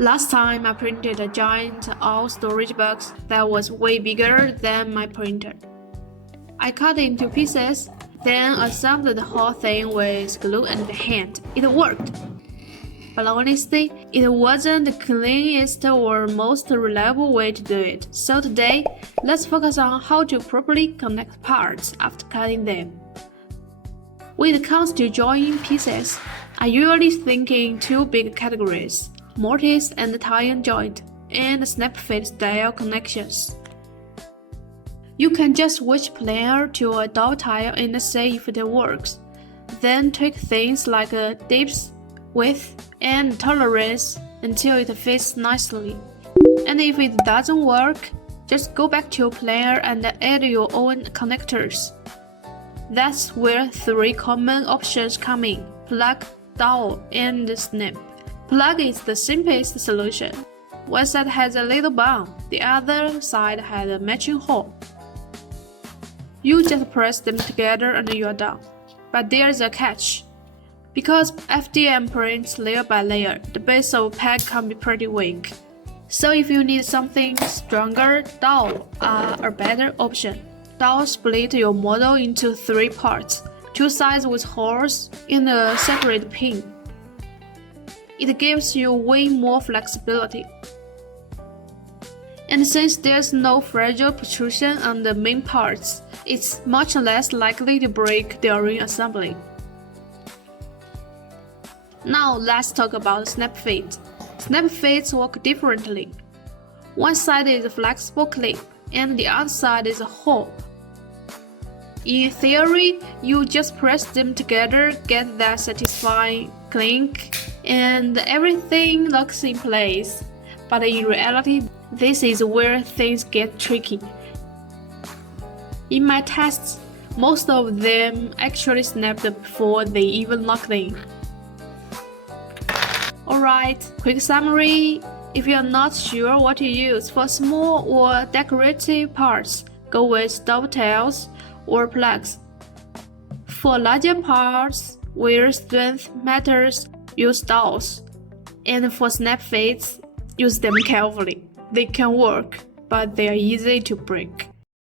Last time I printed a giant Dowel storage box that was way bigger than my printer. I cut it into pieces, then assembled the whole thing with glue and hand. It worked! But honestly, it wasn't the cleanest or most reliable way to do it. So today, let's focus on how to properly connect parts after cutting them. When it comes to joining pieces, I usually think in two big categories: mortise and tie-in joint, and snap-fit style connections. You can just switch planer to a dovetail and see if it works. Then tweak things like depth, width, and tolerance until it fits nicely. And if it doesn't work, just go back to planer and add your own connectors. That's where three common options come in: plug, dowel, and snap. Plug is the simplest solution. One side has a little bump, the other side has a matching hole. You just press them together and you're done. But there's a catch. Because FDM prints layer by layer, the base of a pack can be pretty weak. So if you need something stronger, dowel are a better option. Dowel split your model into three parts, two sides with holes and a separate pin. It gives you way more flexibility. And since there's no fragile protrusion on the main parts, it's much less likely to break during assembly. Now let's talk about snap fit. Snap fits work differently. One side is a flexible clip, and the other side is a hole. In theory, you just press them together, get that satisfying clink, and everything locks in place. But in reality, this is where things get tricky. In my tests, most of them actually snapped before they even locked in. Alright, quick summary. If you're not sure what to use for small or decorative parts, go with dovetails or plugs. For larger parts where strength matters, use dowels. And for snap fits, use them carefully. They can work, but they are easy to break.